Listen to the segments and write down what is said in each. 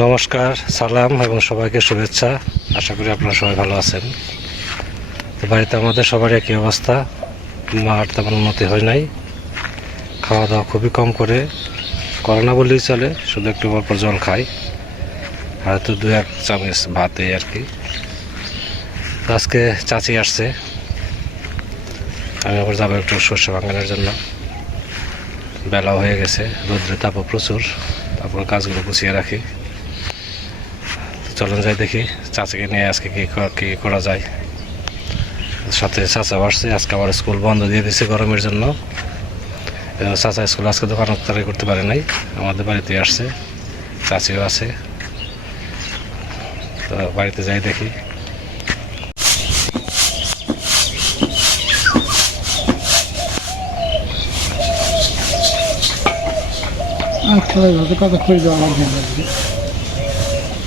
নমস্কার, সালাম এবং সবাইকে শুভেচ্ছা। আশা করি আপনারা সবাই ভালো আছেন। তো বাড়িতে আমাদের সবার একই অবস্থা। মার তেমন উন্নতি হয় নাই। খাওয়া দাওয়া খুবই কম করে। করোনা বললেই চলে, শুধু একটু অল্প জল খাই। আর তো দু এক চামচ ভাত আর কি। আজকে চাচি আসছে। আমি আবার যাব একটু শস্য বাঙানোর জন্য। বেলা হয়ে গেছে, রোদ্রে তাপও প্রচুর। তারপর কাজগুলো গুছিয়ে রাখি। চলেন যাই দেখি, চাচাকে নিয়ে আজকে কী ক- করা যায়। সাথে চাচা আসছে, আজকে আবার স্কুল বন্ধ দিয়ে দিয়েছে গরমের জন্য। চাচা স্কুল আজকে দোকান তারাই করতে পারে নাই, আমাদের বাড়িতে আসছে, চাচিও আছে। তো বাড়িতে যাই দেখি। আচ্ছা কত করে দেওয়া লাগবে এক দু বাজি এক দুটো করে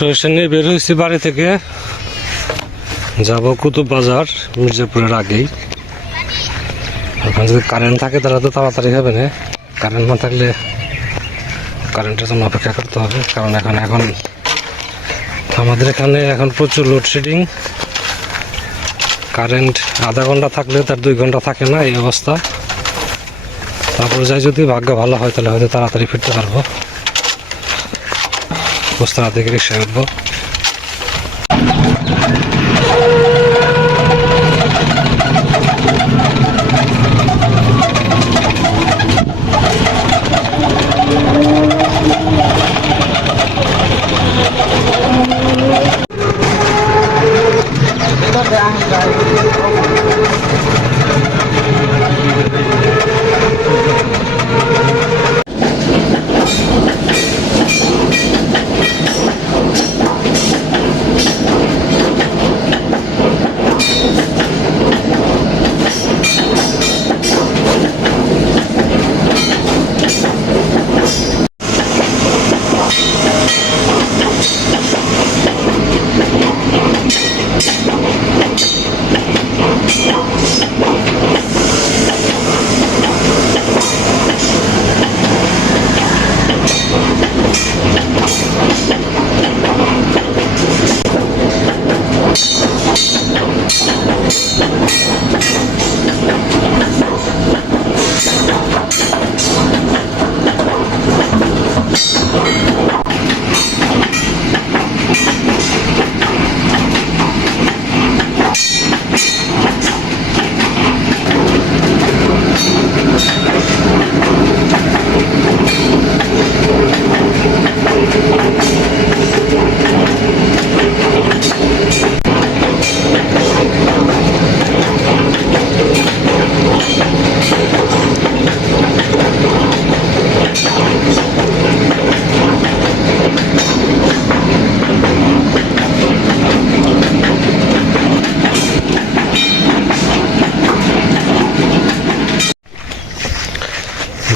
সরিষা নিয়ে বের হয়েছি বাড়ি থেকে। যাব কুতুব বাজার, মির্জাপুরের আগেই। ওখানে যদি কারেন্ট থাকে, তাহলে তো তাড়াতাড়ি হবে না। কারেন্ট না থাকলে কারেন্টের জন্য অপেক্ষা করতে হবে, কারণ এখন এখন আমাদের এখানে এখন প্রচুর লোডশেডিং কারেন্ট আধা ঘণ্টা থাকলে তার দুই ঘণ্টা থাকে না, এই অবস্থা। তারপর যাই যদি ভাগ্য ভালো হয়, তাহলে হয়তো তাড়াতাড়ি ফিরতে পারব। autostrade che riservo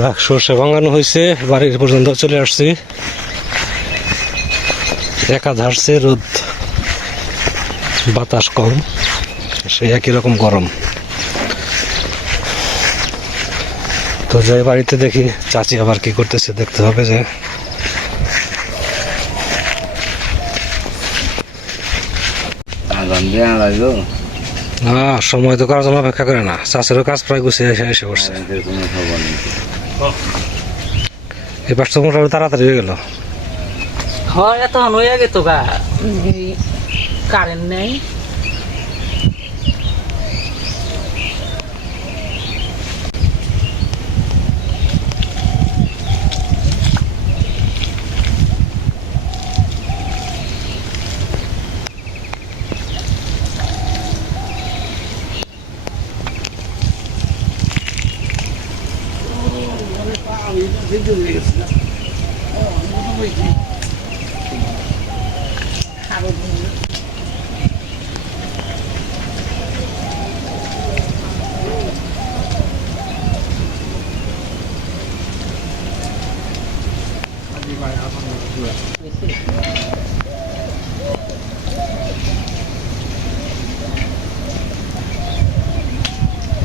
যাক, সর্ষে ভাঙানো হয়েছে, বাড়ির পর্যন্ত চলে আসছি। একা ঝাড়ছে, রোদ, বাতাস কম, সে একই রকম গরম। তো যাই, বাড়িতে দেখি, চাচি আবার কি করতেছে, দেখতে হবে যে। না, সময় তো কারোর জন্য অপেক্ষা করে না, চাষেরও কাজ প্রায় গুছিয়ে এসে এসে করছে এই পাশটা মোটামুটি তাড়াতাড়ি হয়ে গেল। হয় এত হয়ে গেত গা। কারেন্ট নেই।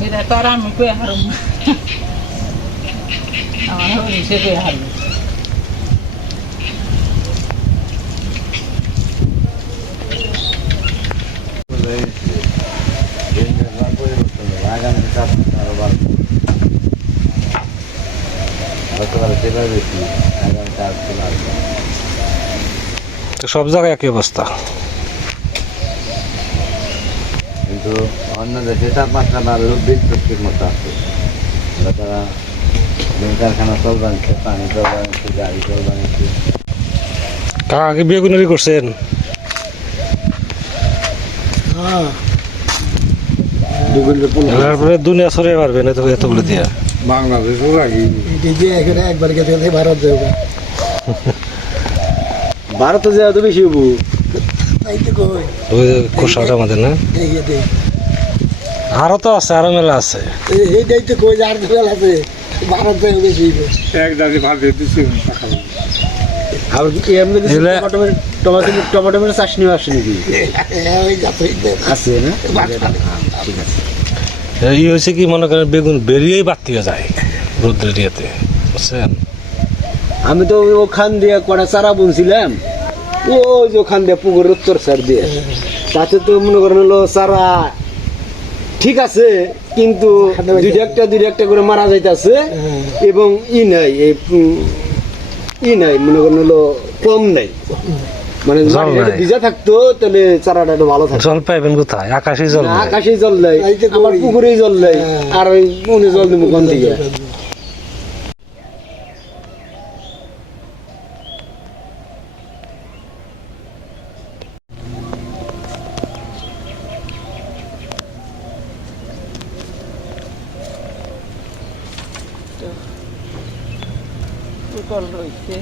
এটা তো আর আমি কয়ে হারুম না। আমার তো সব জায়গায় একই অবস্থা। কিন্তু অন্য দেশে তাপমাত্রা বাড়লেও বিদ্যুতের মতো আছে। ওরা তারা কারখানা চল বানিয়েছে পানি চল গাড়ি চল বানিয়েছে কাকা কি করছেন? হ্যাঁ। তারপরে দুনিয়া সরে পারবে না তো এতগুলো দিয়া? বাংলাদেশও লাগি এটি যে এখানে একবার গেছে ভারত যাবে। ভারতে যাওয়া তো বেশি হব। কই। খোসাটা আমাদের না? এই আরও তো আছে আরও মেলা আছে। এই- এইটাই তো কই আর জল আছে। ভারত যাবে বেশি এক দাঁড়িয়ে ভাত দিয়ে দিচ্ছি আর কি এমনি কিছু এগুলা- টমেটো টমেটো টমেটো মেরে চাষ নিয়ে আসে নাকি আছে না? ঠিক আছে। এই হয়েছে কি মনে করেন বেগুন বেরিয়েই বাড়তি হয়ে যায় রোদ্রের ইয়েতে বুঝছেন? আমি তো ওখান দিয়ে কটা চারা বুনছিলাম ওই যে ওখান দিয়ে পুকুরের উত্তর সার দিয়ে। তাতে তো মনে করেন হলো চারা ঠিক আছে কিন্তু দুই একটা দুই একটা করে মারা যাইতেছে এবং ই নাই এই ই নাই মনে করেন হলো কম নাই। মানে। ভিজা থাকতো তাহলে চারাটা একটু ভালো থাকতো। জল পাইবেন কোথায়? আকাশে জল আকাশে জল দেয় আমার পুকুরেই জল দেয় হ্যাঁ। আর ওই উনি জল দিব কোন দিকে? পুটল রয়েছে।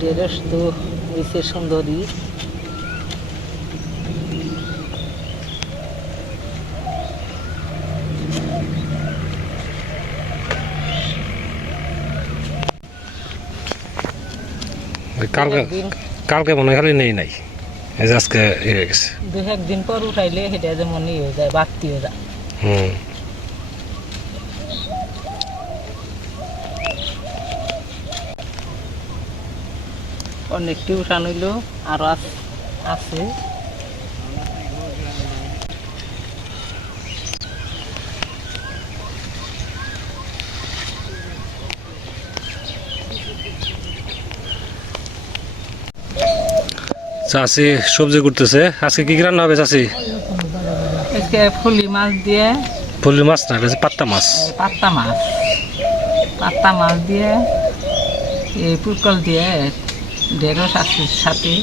ঢেঁড়স তো হয়েছে সুন্দরী। কালকে কালকে মনে খালি নেই নাই। আজকে ইয়ে হয়ে গেছে। দু একদিন পর উঠাইলে সেটা যে মনে হয়ে যায় বাড়তি হয়ে যায়। হুম। অনেকটি উঠানো হইল আরও আছে। চাষি সবজি করতেছে আজকে কি রান্না হবে চাষি ফুলি মাছ দিয়ে। ফুলি মাছ না এটা পাত্তা মাছ। পাত্তা মাছ। পাত্তা মাছ দিয়ে এই দিয়ে ঢেঁড়স আছে সাথে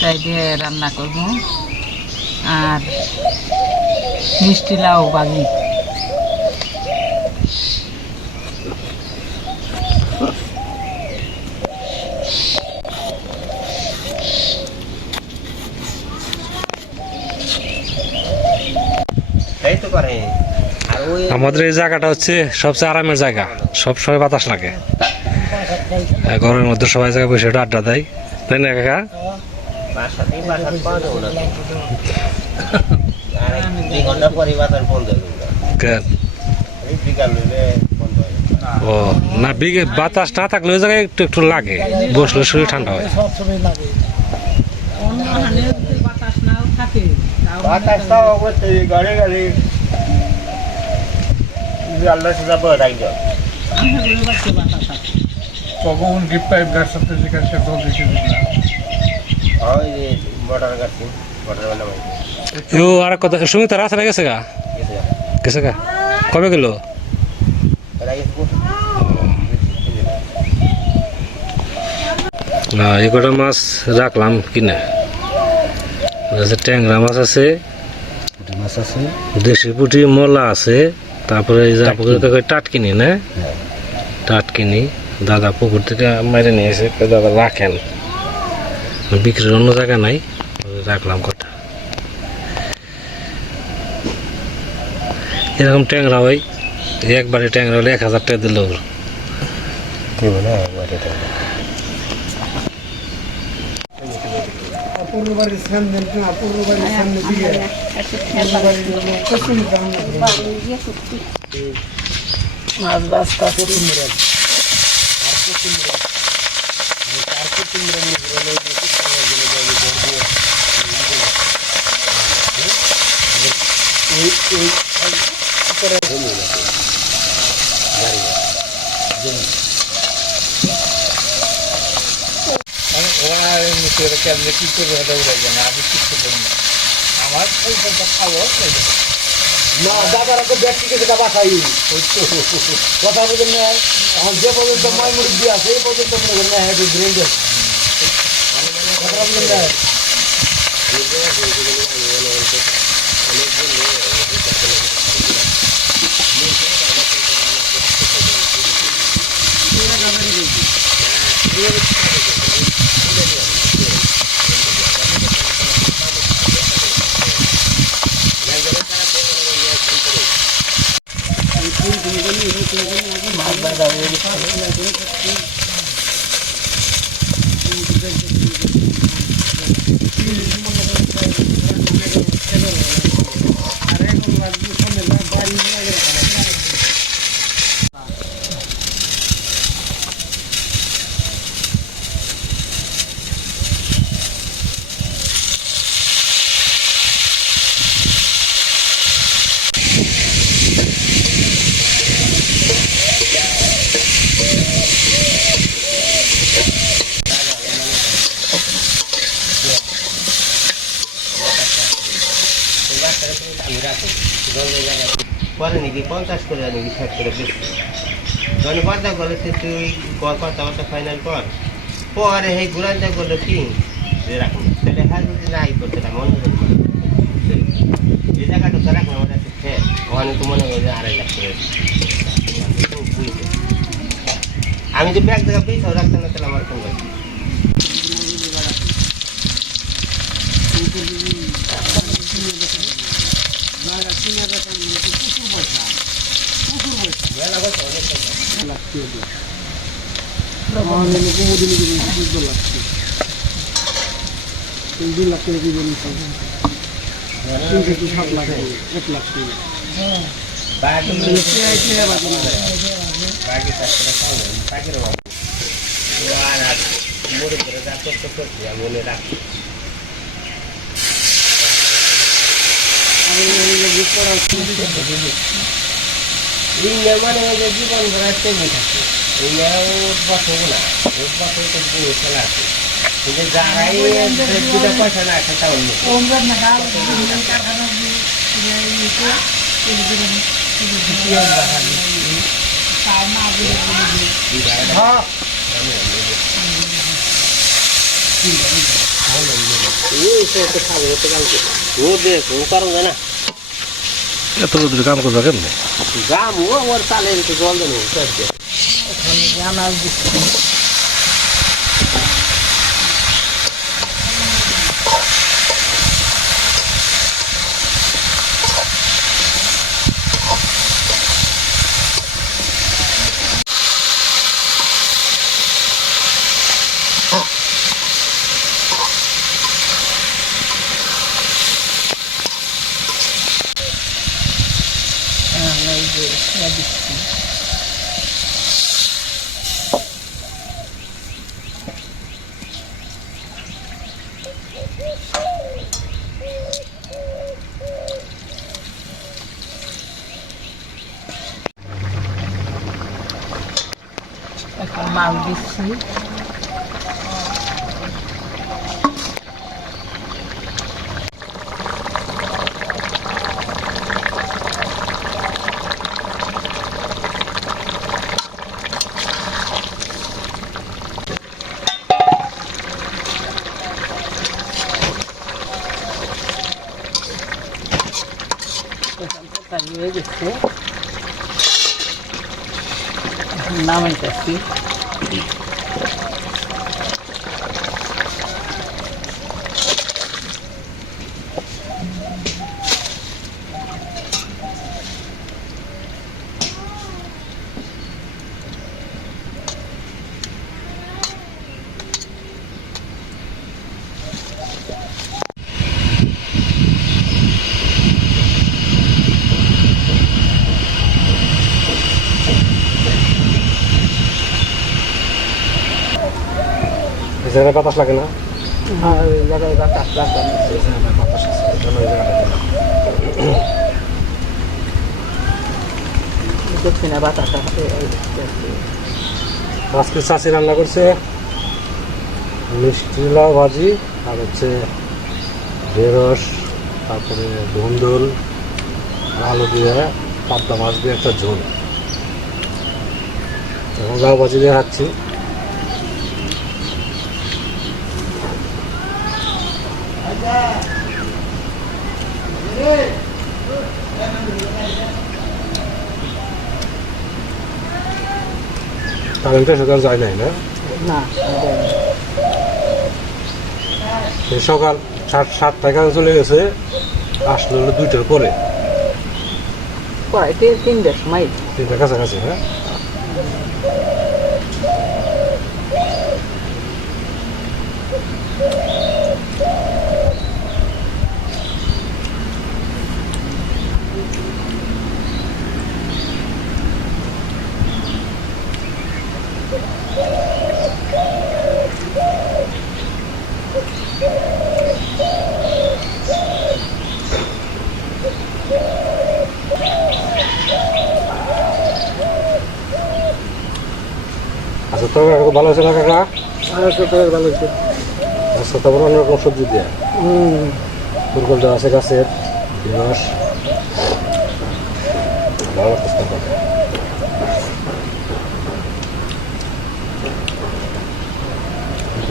তাই দিয়ে রান্না করব। আর মিষ্টি লাউ বাজি তাই তো করে আর ওই আমাদের এই জায়গাটা হচ্ছে সবচেয়ে আরামের জায়গা। সব সময় বাতাস লাগে। ঘরের মধ্যে সবাই জায়গায় বসে একটু আড্ডা দেয়। তাই না কাকা? না। ও না বিঘে বাতাস না থাকলে ওই জায়গায় একটু একটু লাগে। বসলে শরীর ঠান্ডা হয়। বাতাস নাও থাকে তাও বাতাসটা করেন- অবশ্যই ঘরে ঘরে আল্লাহ সাজা রাখবে আমাদের ঘরে বাড়ছে বাতাস আছে কখন ডিপ পাইপ গাছ সাথে যেখানে সে জল দিতে ওই যে গাছ মোটর বানাবো ও আর কথা সুমিতা রাস্তায় গেছে গা? গেছে গা? কবে গেল? না এই কটা মাছ রাখলাম কিনে। ট্যাংরা মাছ আছে মাছ আছে। দেশি পুঁটি মলা আছে। তারপরে এই যে আপনাদের কাছে টাটকিনি না? টাটকিনি। দাদা পুকুর থেকে মেরে নিয়ে এসে কয় দাদা রাখেন। বিক্রির অন্য জায়গা নাই ওই রাখলাম কটা এরকম ট্যাংরা হয় একবারে ট্যাংরা হলে এক হাজার টাকা দিল। অপূর্ব বাড়ির সামনে অপূর্ব বাড়ির সামনে দিকে অপূর্ব বাড়ির হলো প্রচুর দাম মাছ বাস্তা কেমনে কি করে এটা উড়ে যায় না আমি কিছু করি না আমার ওই সবটা খাওয়া না দাদারা তো ব্যক্তি কিছু বাসাই কথা বলছেন না এখন যে পর্যন্ত মাই মুরব্বী আছে এই পর্যন্ত মনে করেন না হ্যাঁ ব্রেন কথা বলছেন না পরে নাকি পঞ্চাশ করে নাকি ষাট করে বেশি যখন বার্তা করলে সে তুই কর কথাবার্তা ফাইনাল কর। পরে সেই ঘুরানটা করল কি? যে রাখুন তাহলে হ্যাঁ যদি নাই করতে না, মনে করব এই জায়গাটা তো রাখুন একটা ফের ওখানে তো মনে আড়াই লাখ করে। আমি যদি রাখতাম না, তাহলে আমার ব্যাপার? দুই লাখ করে কি বলি সাত লাখ এক লাখ টাকা করতে করছি আমি ইন্ডিয়া মানে যে জীবন ভরা তেমনি থাকে। ওর বসবো না ওর বসবো তো বুড়ো খেলা আছে। কিন্তু যারাই দুটা পয়সা না আছে তাও নেই ও দেখ ও করো না এত রোদ্রে কাম করবা কেমনে গাম ও ওর তালে জল দেবো É Vai tomar o bici. নামাইতেছি বাতাস লাগে না। আর ওই জায়গায় বাতাস লাগানো এই জায়গায় বাতাস আছে এই জন্য এই জায়গাটা দক্ষিণে বাতাস আছে আজকে চাষি রান্না করছে মিষ্টি লাউ ভাজি আর হচ্ছে ঢেঁড়স তারপরে ধুন্দুল আলু দিয়ে পাবদা মাছ দিয়ে একটা ঝোল। এখন লাউ ভাজি দিয়ে খাচ্ছি। কারেন্টের সাথে আর যায় নাই না না সকাল সাত সাতটায় কাজ চলে গেছে আসলে হলো দুইটার পরে তিনটার তিন তিনটের সময় তিনটার কাছাকাছি হ্যাঁ ভালো আছে না কাকা? ভালো হচ্ছে আচ্ছা তারপর অন্যরকম সবজি দেয়া? হুম। ফুলকল দেওয়া আছে গাছের ঢেঁড়স ভালো লাগতেছে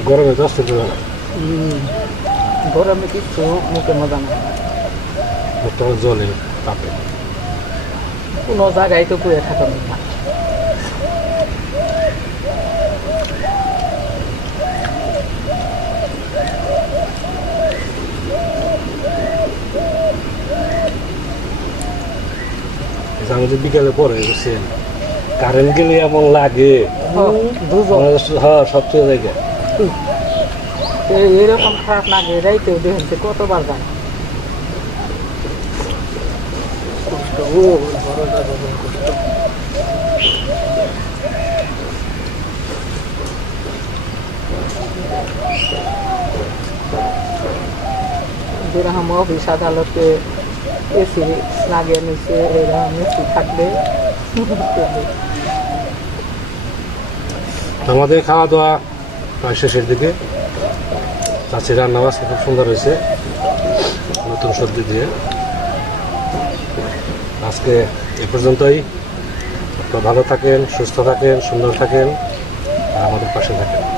গরমে তো আসতে না। গরমে কিছু মুখে মজা না। মুখটা জলে তাপে। কোনো জায়গায় তো পুড়ে থাকা না। যে বিকেলে পরে বুঝছেন কারেন্ট গেলে এমন লাগে। হ্যাঁ সবচেয়ে জায়গা এরকম খারাপ লাগে রাইতেও দেখেছে কতবার যায়। যেরকম অফিস আদালতে এরকম থাকলে আমাদের খাওয়া দাওয়া প্রায় শেষের দিকে। চাষি রান্না বাস খুব সুন্দর হয়েছে, নতুন সবজি দিয়ে। আজকে এ পর্যন্তই। আপনারা ভালো থাকেন, সুস্থ থাকেন, সুন্দর থাকেন, আর আমাদের পাশে থাকেন।